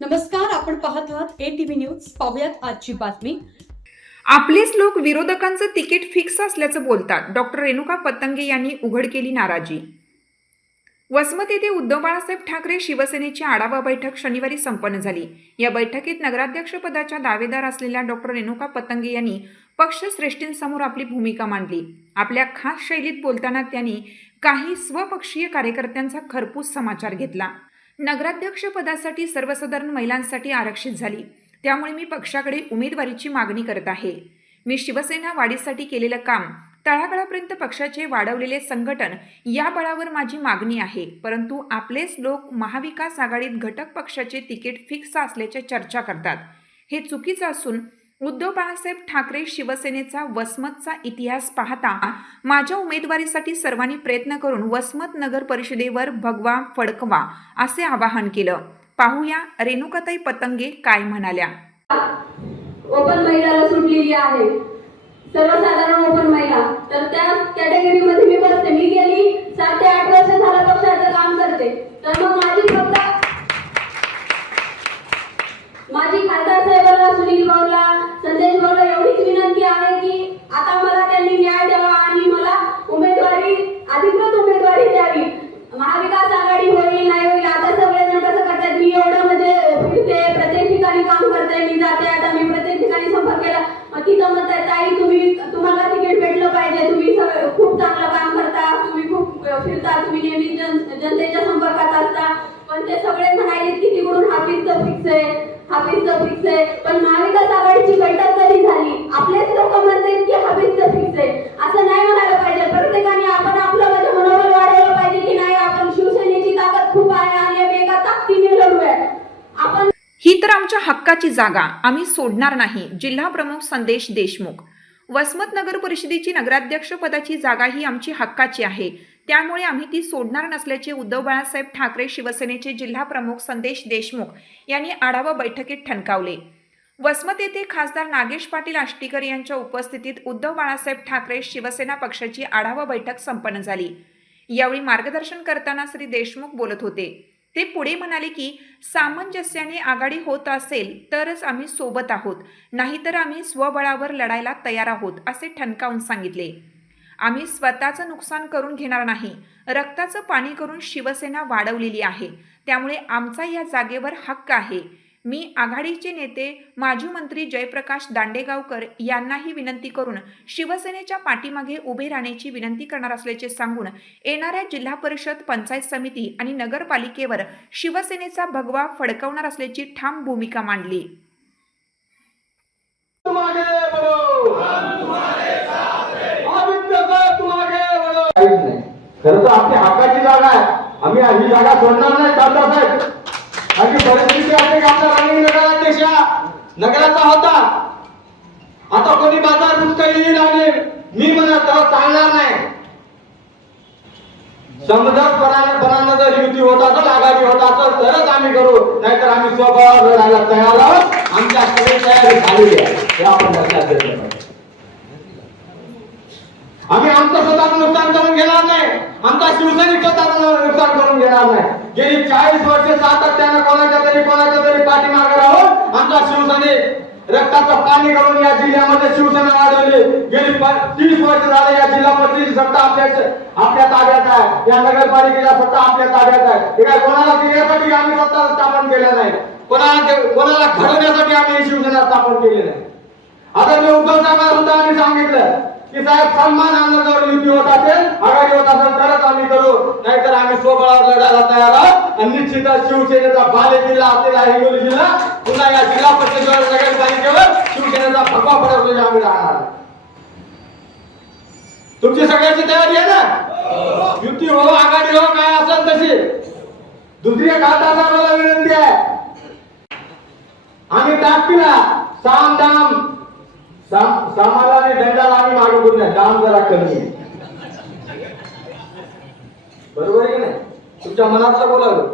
नमस्कार आपण पाहत आहात ए टीव्ही न्यूज पाहुयात आजची बातमी. आपलेच लोक विरोधकांचं तिकीट फिक्स असल्याचं बोलतात. डॉक्टर रेणुका पतंगे यांनी उघड केली नाराजी. वसमत येथे उद्धव बाळासाहेब ठाकरे शिवसेनेची आढावा बैठक शनिवारी संपन्न झाली. या बैठकीत नगराध्यक्षपदाच्या दावेदार असलेल्या डॉक्टर रेणुका पतंगे यांनी पक्षश्रेष्ठींसमोर आपली भूमिका मांडली. आपल्या खास शैलीत बोलताना त्यांनी काही स्वपक्षीय कार्यकर्त्यांचा खरपूस समाचार घेतला. नगराध्यक्षपदासाठी सर्वसाधारण महिलांसाठी आरक्षित झाली. त्यामुळे मी पक्षाकडे उमेदवारीची मागणी करत आहे. मी शिवसेना वाढीसाठी केलेलं काम तळागाळापर्यंत पक्षाचे वाढवलेले संघटन या बळावर माझी मागणी आहे. परंतु आपलेच लोक महाविकास आघाडीत घटक पक्षाचे तिकीट फिक्स असल्याच्या चर्चा करतात. हे चुकीचं असून उद्धव बाळासाहेब ठाकरे शिवसेनेचा वसमतचा इतिहास पाहता माझ्या उमेदवारीसाठी सर्वांनी प्रयत्न करून वसमत नगर परिषदेवर भगवा फडकवा असे आवाहन केलं. पाहूया रेणुकाताई पतंगे काय म्हणाल्या. ओपन महिला सुटलेली आहे. सर्वसाधारण ओपन महिला तर त्या कॅटेगरीमध्ये मी बसते. मी गेली सात ते आठ वर्ष झालं पक्षाचं काम करते. तर मग माझी फक्त माझी खासदार साहेबांना सुनील भाऊला संदेश भाऊला एवढीच विनंती आहे की आता मला त्यांनी न्याय द्यावा आणि मला उमेदवारी अधिकृत उमेदवारी द्यावी. महाविकास आघाडी होईल नाही होईल आता सगळेजण कसं करतात मी एवढं म्हणजे फिरते प्रत्येक ठिकाणी काम करते मी जाते आता मी प्रत्येक ठिकाणी संपर्क केला. मग तिथं आहे ताई तुम्ही तुम्हाला तिकीट भेटलं पाहिजे तुम्ही खूप चांगलं काम करता तुम्ही खूप फिरता तुम्ही नेहमी जन जनतेच्या संपर्कात असता. पण ते सगळे म्हणाले की तिकडून हाफिजचं फिक्स आहे. हाफिज फिक्स आहे पण महाविकास आघाडीची बैठक कधी झाली? आपलेच लोक म्हणतात की हाफिज फिक्स आहे असं नाही म्हणायला पाहिजे. प्रत्येकाने आपण आपलं म्हणजे मनोबल वाढवलं पाहिजे की नाही? आपण शिवसेनेची ताकद खूप आहे आणि आम्ही एका ताकदीने लढूया आपण ही तर आमच्या हक्काची जागा. आम्ही सोडणार नाही. जिल्हा प्रमुख संदेश देशमुख. वसमत नगर परिषदेची नगराध्यक्ष पदाची जागा ही आमची हक्काची आहे. त्यामुळे आम्ही ती सोडणार नसल्याचे उद्धव बाळासाहेब ठाकरे शिवसेनेचे जिल्हा प्रमुख संदेश देशमुख यांनी आढावा बैठकीत ठणकावले. वसमत येथे खासदार नागेश पाटील आष्टीकर यांच्या उपस्थितीत उद्धव बाळासाहेब ठाकरे शिवसेना पक्षाची आढावा बैठक संपन्न झाली. यावेळी मार्गदर्शन करताना श्री देशमुख बोलत होते. ते पुढे म्हणाले की सामंजस्याने आघाडी होत असेल तरच आम्ही सोबत आहोत नाहीतर आम्ही स्वबळावर लढायला तयार आहोत असे ठणकावून सांगितले. आम्ही स्वतःचं नुकसान करून घेणार नाही. रक्ताचं पाणी करून शिवसेना वाढवलेली आहे. त्यामुळे आमचा या जागेवर हक्क आहे. मी आघाडीचे नेते माजी मंत्री जयप्रकाश दांडेगावकर यांनाही विनंती करून शिवसेनेच्या पाठीमागे उभे राहण्याची विनंती करणार असल्याचे सांगून येणाऱ्या जिल्हा परिषद पंचायत समिती आणि नगरपालिकेवर शिवसेनेचा भगवा फडकवणार असल्याची ठाम भूमिका मांडली. खरं तर आपली हक्काची जागा आहे. आम्ही ही जागा सोडणार नाही खासदार साहेब. अशी परिस्थिती असते की आपला नगराध्यक्ष नगराचा होता. आता कोणी बाजार पुस्तक येईल आणि मी म्हणत तेव्हा चालणार नाही. समजपणानं जर युती होत असेल आघाडी होत असेल तरच आम्ही करू. नाहीतर आम्ही स्वबळावर राहायला तयार आहोत. आमच्या आमच्याकडे तयारी झालेली आहे. हे आपण लक्षात घेतलं आम्ही आमचं स्वतःचं नुकसान करून घेणार नाही. आमचा शिवसैनिक स्वतःचं नुकसान करून घेणार नाही. गेली चाळीस वर्ष सातत्यानं कोणाच्या तरी कोणाच्या तरी पाठीमागे राहून आमचा शिवसैनिक रक्ताचं पाणी करून या जिल्ह्यामध्ये शिवसेना वाढवली गेली तीस वर्ष झाले या जिल्हा परिषद सत्ता आपल्या आपल्या ताब्यात आहे. या नगरपालिकेला सत्ता आपल्या ताब्यात आहे. हे काय कोणाला देण्यासाठी आम्ही सत्ता स्थापन केल्या नाही? कोणाला कोणाला घडवण्यासाठी आम्ही शिवसेना स्थापन केली नाही? आता मी उद्धव साहेबांना सुद्धा आम्ही सांगितलं की साहेब सन्मान आमदार युती होत असेल आघाडी होत असेल तरच आम्ही करू. नाहीतर आम्ही स्वबळावर लढायला तयार आहोत. आणि निश्चित शिवसेनेचा बाले जिल्हा असलेला हिंगोली जिल्हा पुन्हा या जिल्हा परिषदेवर नगरपालिकेवर शिवसेनेचा भगवा पडवलेला आम्ही राहणार तुमची सगळ्याची तयारी आहे ना? युती हो आघाडी हो काय असेल तशी. दुसरी खासदार साहेबांना विनंती आहे. आम्ही टाकतीला साम दाम. सामाला दंडाला आम्ही मागे दाम जरा कमी आहे. बरोबर आहे की नाही? तुमच्या मनातलं बोलावं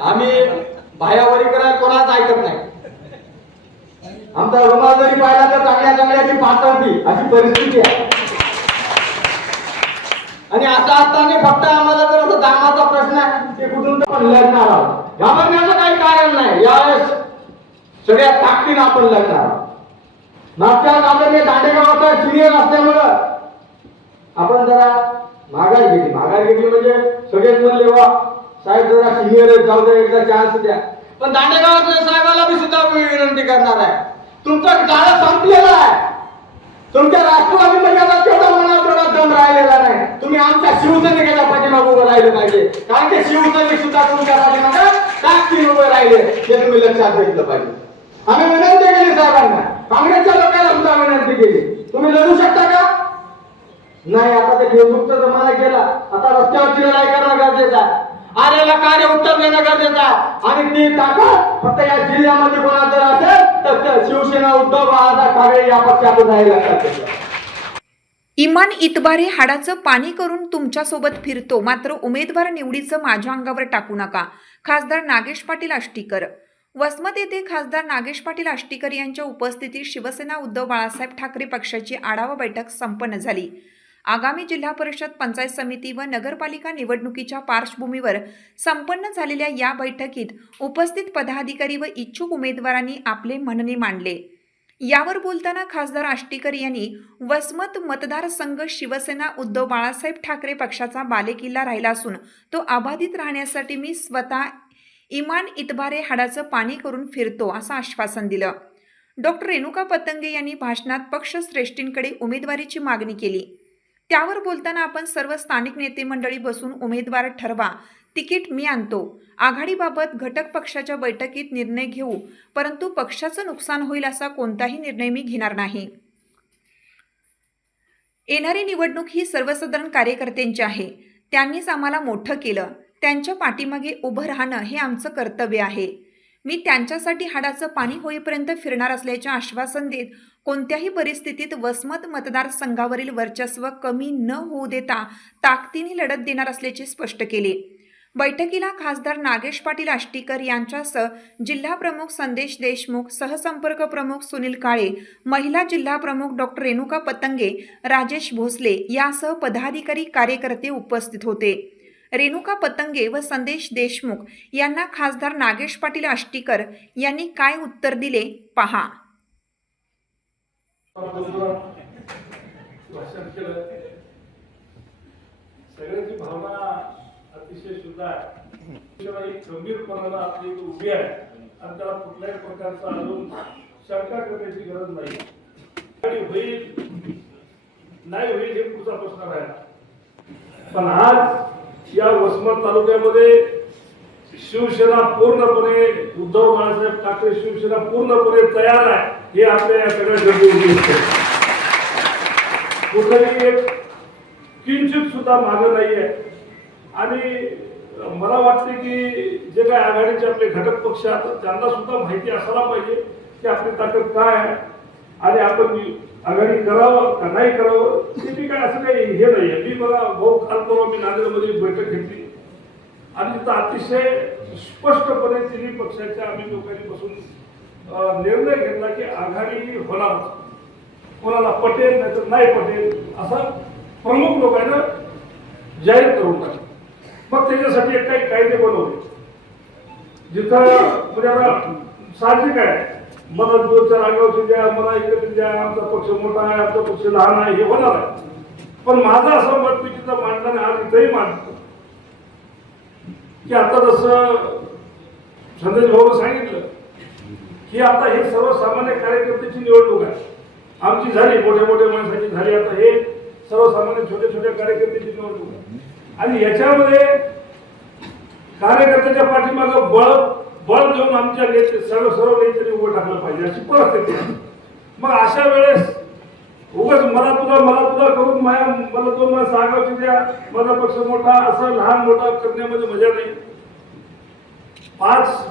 आम्ही भायावरी करा कोणाच ऐकत नाही. आमचा रुमाल जरी पाहिला तर चांगल्या चांगल्याची पाठवली अशी परिस्थिती आहे. आणि आता असताना फक्त आम्हाला जर असं दामाचा प्रश्न आहे ते कुठून पण लढणार आहोत. घाबरण्याचं यावेळेस सगळ्या ताकदीनं आपण लढणार आहोत. मागच्या आदरणीय दांडेगावाचा सिनियर असल्यामुळं आपण जरा माघार घेतली. माघार घेतली म्हणजे सगळेच म्हणले वा साहेब जरा सिनियर जाऊ द्या एकदा चान्स द्या. पण दांडेगावातल्या साहेबाला मी सुद्धा विनंती करणार आहे. तुमचं जाळं संपलेलं आहे. तुमच्या राष्ट्रवादी मर्यादा तेवढा मनात तेवढा दम राहिलेला नाही. तुम्ही आमच्या शिवसैनिकाच्या पाठीमागे उभं राहिलं पाहिजे. कारण ते शिवसैनिक सुद्धा तुमच्या पाठीमागे ताकदीने उभे राहिले. हे तुम्ही लक्षात घेतलं पाहिजे. आम्ही विनंती केली साहेबांना. काँग्रेसच्या लोकांना सुद्धा विनंती केली. तुम्ही लढू शकता का? नाही आता ते फेसबुकचा जमाना गेला. आता रस्त्यावरची लढाई करणं गरजेचं आहे. आलेला कार्य उत्तर देणं गरजेचं आहे. आणि ती ताकद फक्त या जिल्ह्यामध्ये कोणा जर असेल तर शिवसेना उद्धव बाळासाहेब ठाकरे या पक्षातच आहे लक्षात इमान इतबारे हाडाचं पाणी करून तुमच्यासोबत फिरतो. मात्र उमेदवार निवडीचं माझ्या अंगावर टाकू नका. खासदार नागेश पाटील आष्टीकर. वसमत येथे खासदार नागेश पाटील आष्टीकर यांच्या उपस्थितीत शिवसेना उद्धव बाळासाहेब ठाकरे पक्षाची आढावा बैठक संपन्न झाली. आगामी जिल्हा परिषद पंचायत समिती व नगरपालिका निवडणुकीच्या पार्श्वभूमीवर संपन्न झालेल्या या बैठकीत उपस्थित पदाधिकारी व इच्छुक उमेदवारांनी आपले म्हणणे मांडले. यावर बोलताना खासदार आष्टीकर यांनी वसमत मतदारसंघ शिवसेना उद्धव बाळासाहेब ठाकरे पक्षाचा बालेकिल्ला राहिला असून तो अबाधित राहण्यासाठी मी स्वतः इमान इतबारे हाडाचं पाणी करून फिरतो असं आश्वासन दिलं. डॉक्टर रेणुका पतंगे यांनी भाषणात पक्षश्रेष्ठींकडे उमेदवारीची मागणी केली. त्यावर बोलताना आपण सर्व स्थानिक नेते मंडळी बसून उमेदवार ठरवा तिकीट मी आणतो. आघाडीबाबत घटक पक्षाच्या बैठकीत निर्णय घेऊ परंतु पक्षाचं नुकसान होईल असा कोणताही निर्णय मी घेणार नाही. येणारी निवडणूक ही सर्वसाधारण कार्यकर्त्यांची आहे. त्यांनीच आम्हाला मोठं केलं. त्यांच्या पाठीमागे उभं राहणं हे आमचं कर्तव्य आहे. मी त्यांच्यासाठी हाडाचं पाणी होईपर्यंत फिरणार असल्याचे आश्वासन देत कोणत्याही परिस्थितीत वसमत मतदारसंघावरील वर्चस्व कमी न होऊ देता ताकदीने लढत देणार असल्याचे स्पष्ट केले. बैठकीला खासदार नागेश पाटील आष्टीकर यांच्यासह जिल्हा प्रमुख संदेश देशमुख सहसंपर्क प्रमुख सुनील काळे महिला जिल्हा प्रमुख डॉक्टर रेणुका पतंगे राजेश भोसले यासह पदाधिकारी कार्यकर्ते उपस्थित होते. रेणुका पतंगे व संदेश देशमुख यांना खासदार नागेश पाटील आष्टीकर यांनी काय उत्तर दिले? पहा. सगळ्यांची भावना अतिशय शुद्ध आहे. शिवाय आपली उभी आहे आणि त्याला कुठल्याही प्रकारचा अजून शंका करण्याची गरज नाही. आणि होईल नाही होईल हे पुढचा प्रश्न राहिला. पण आज या वसमत तालुक्यामध्ये शिवसेना पूर्णपणे उद्धव बाळासाहेब ठाकरे शिवसेना पूर्णपणे तयार आहे हे आपल्या या सगळ्या गर्दी दिसते कुठेही एक किंचित सुद्धा मागं नाहीये आणि मला वाटते की जे काही आघाडीचे आपले घटक पक्ष आहेत त्यांना सुद्धा माहिती असायला पाहिजे की आपली ताकद काय आहे. आणि आपण आघाडी करावं का नाही करावं ते मी काय असं काही हे नाही मी मला भाऊ काल परवा मी नांदेडमध्ये बैठक घेतली. आणि तिथं अतिशय स्पष्टपणे तिन्ही पक्षाच्या आम्ही लोकांनी बसून निर्णय घेतला की आघाडी होणार. कोणाला पटेल नाही तर नाही पटेल असा प्रमुख लोकांना जाहीर करून टाकला. मग त्याच्यासाठी एक काही कायदे बनवले. जिथं म्हणजे आता साहजिक आहे. मला दोन चार आगावचे द्या मला इकडे द्या आमचा पक्ष मोठा आहे आमचा पक्ष लहान आहे हे होणार आहे. पण माझं असं मत मी तिथं मांडताना आज इथंही मांडतो. की आता जसं संदेश भाऊ सांगितलं की आता हे सर्वसामान्य कार्यकर्त्याची निवडणूक आहे. आमची झाली मोठ्या मोठ्या माणसाची झाली आता हे सर्वसामान्य छोट्या छोट्या कार्यकर्त्याची निवडणूक आहे. आणि याच्यामध्ये कार्यकर्त्याच्या पाठीमागं बळ बळ घेऊन आमच्या नेते सर्व सर्व नेत्यांनी उभं टाकलं पाहिजे अशी परिस्थिती आहे. मग अशा वेळेस उगाच मला तुला मला तुला करून माया मला तो मला सांगावची द्या माझा पक्ष मोठा असं लहान मोठा करण्यामध्ये मजा नाही. पाच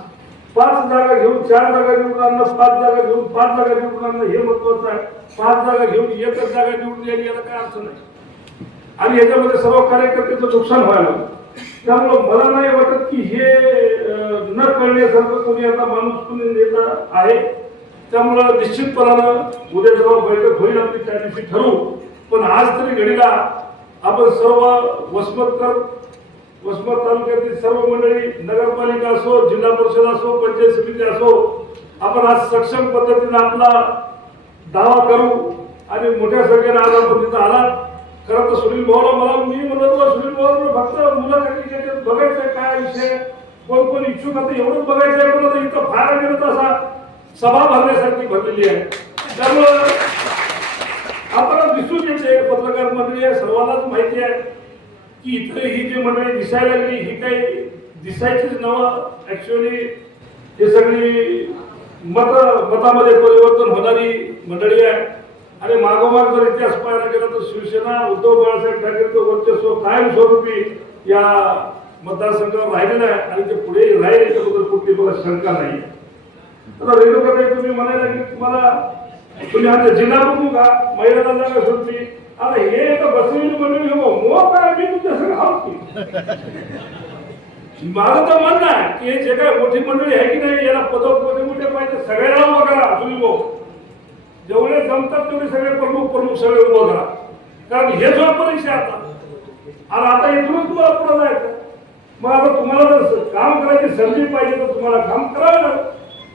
पाच जागा घेऊन चार जागा निवडून आणणं पाच जागा घेऊन पाच जागा निवडून आणणं हे महत्वाचं आहे. पाच जागा घेऊन एकच जागा निवडून यायला याला काय अर्थ नाही. आणि याच्यामध्ये सर्व कार्यकर्त्याचं नुकसान व्हायला लागलं. त्यामुळं मला नाही वाटत की हे न कळण्यासारखं कोणी आता माणूस कोणी नेता आहे. त्यामुळं निश्चितपणानं उद्या जेव्हा बैठक होईल आपली त्या दिवशी ठरवू. पण आज तरी घडीला आपण सर्व वसमतकर वसमत तालुक्यातील सर्व मंडळी नगरपालिका असो जिल्हा परिषद असो पंचायत समिती असो आपण आज सक्षम पद्धतीने आपला दावा करू आणि मोठ्या संख्येने आज आपण तिथं आलात. खरं तर सुनील भाऊला मला मी म्हणत होतो सुनील भाऊ फक्त मुलाखती बघायचं काय विषय कोण कोण इच्छुक आता एवढंच बघायचं आहे पण आता इथं फार गेलं असा सभा भरण्यासारखी भरलेली आहे. त्यामुळं आपल्याला दिसून येते पत्रकार मंडळी आहे सर्वांनाच माहिती आहे की इथं ही जी मंडळी दिसायला लागली ही काही दिसायचीच नवं ऍक्च्युअली हे सगळी मत मतामध्ये परिवर्तन होणारी मंडळी आहे. आणि मागोमाग जर इतिहास पाहायला गेला तर शिवसेना उद्धव बाळासाहेब ठाकरेंचं वर्चस्व कायमस्वरूपी या मतदारसंघावर राहिलेलं आहे आणि ते पुढे राहील याच्याबद्दल कुठली मला शंका नाही. आता रेणुकाताई तुम्ही म्हणायला की तुम्हाला तुम्ही आता जिल्हा प्रमुख का महिला जागा सुटली आता हे तर बसलेली मंडळी हो मग काय मी तुमच्या सगळं हात माझं तर म्हणणं आहे की हे जे काय मोठी मंडळी आहे की नाही याला पदोपदी मोठे मोठे पाहिजे सगळ्यांना उभं करा तुम्ही भाऊ जेवढे जमतात तेवढे सगळे प्रमुख प्रमुख सगळे उभं करा. कारण हे जो परीक्षा आता आणि आता इथूनच तुम्हाला पुढे जायचं. मग आता तुम्हाला जर काम करायची संधी पाहिजे तर तुम्हाला काम करावं लागेल.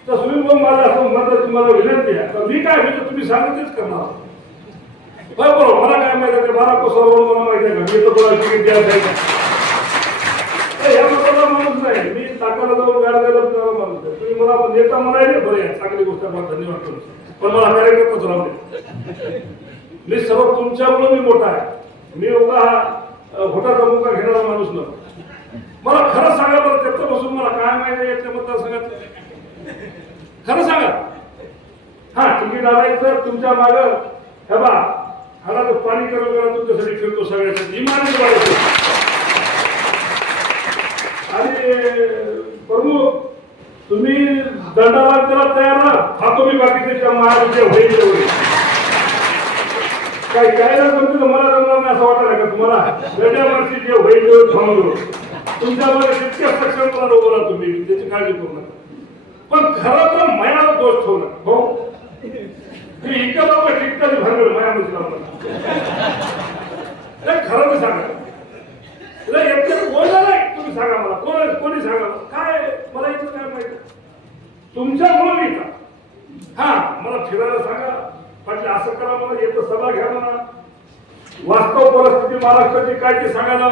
तर सुनील भाऊ माझं असं मत तुम्हाला विनंती आहे. तर मी काय म्हणजे तुम्ही सांगितलेच करणार बरोबर. मला काय माहिती आहे मला कोसावर मला माहिती आहे का मी तर तुला तिकीट द्यायचं आहे. या माणूस नाही. मी टाकायला जाऊन गाड द्यायला जाणारा माणूस तुम्ही मला नेता म्हणायले बरं आहे. चांगली गोष्ट मला धन्यवाद तुमचे. पण मला कार्यकर्ताच राहू मी सबक तुमच्यामुळे मी मोठा आहे. मी एवढा अ, मुका घेणारा माणूस न मला खरं सांगा बरं त्याचं बसून मला काय माहिती याच्या बद्दल मतदारसंघात खरं सांगा. हा तिकीट आणायचं तुमच्या माग हे बा हाडाचं पाणी करून करा तुमच्यासाठी फिरतो सगळ्यासाठी. इमानी आणि प्रभू तुम्ही दंडाला त्याला तयार ना हा तुम्ही बाकीच्या महाराष्ट्र होईल तेवढे काय काय जर म्हणतो तर जमणार नाही असं वाटत का तुम्हाला. वेगळ्या माणसी जे होईल तेवढे थांबलो तुमच्यामध्ये जितक्या सक्षमपणा मला तुम्ही. त्याची काळजी करू नका. पण खरं तर मयाला दोष ठेवला हो? मी इतका बाबा टिकताची भांडवल मयामध्ये लावला खरं मी सांगा नाही एकटं बोलला तुम्ही सांगा मला कोण कोणी सांगा मला. काय मला इथं काय माहिती तुमच्यामुळे मी का? हा मला फिरायला सांगा. म्हणजे असं करा मला येतं सभा घ्या म्हणा. वास्तव परिस्थिती महाराष्ट्राची काय ते सांगायला?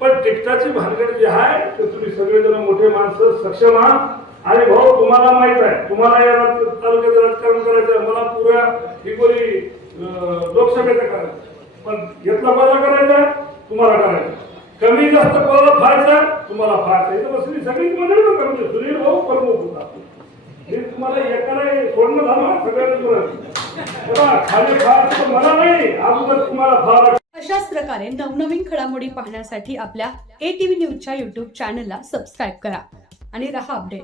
पण तिकटाची भानगड जी आहे ते तुम्ही सगळेजण मोठे माणसं सक्षम आहात. आणि भाऊ तुम्हाला माहीत आहे तुम्हाला या राज- राजकारण करायचं मला पुऱ्या हिंगोली लोकसभेचं करायचं पण घेतला माझा करायचा तुम्हाला करायचं कमी जास्त कोणाला फायचा तुम्हाला फायचा इथं बसली सगळीच मंडळी बघा म्हणजे? सुनील भाऊ प्रमुख होता हे तुम्हाला एकाला सोडणं झालं सगळ्यांना खाली फार मला नाही अगोदर तुम्हाला फार अशाच प्रकारे नवनवीन घडामोडी पाहण्यासाठी आपल्या ए टी व्ही न्यूजच्या यूट्यूब चॅनलला सबस्क्राईब करा. आणि रहा अपडेट